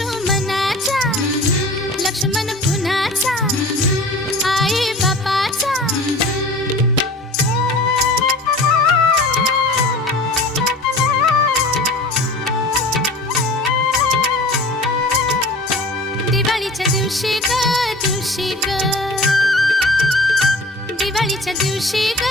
लक्ष्मणाचा लक्ष्मण कुणाचा आई बापाचा दिवाळीच्या दिवशी ग दिवाळीच्या दिवशी ग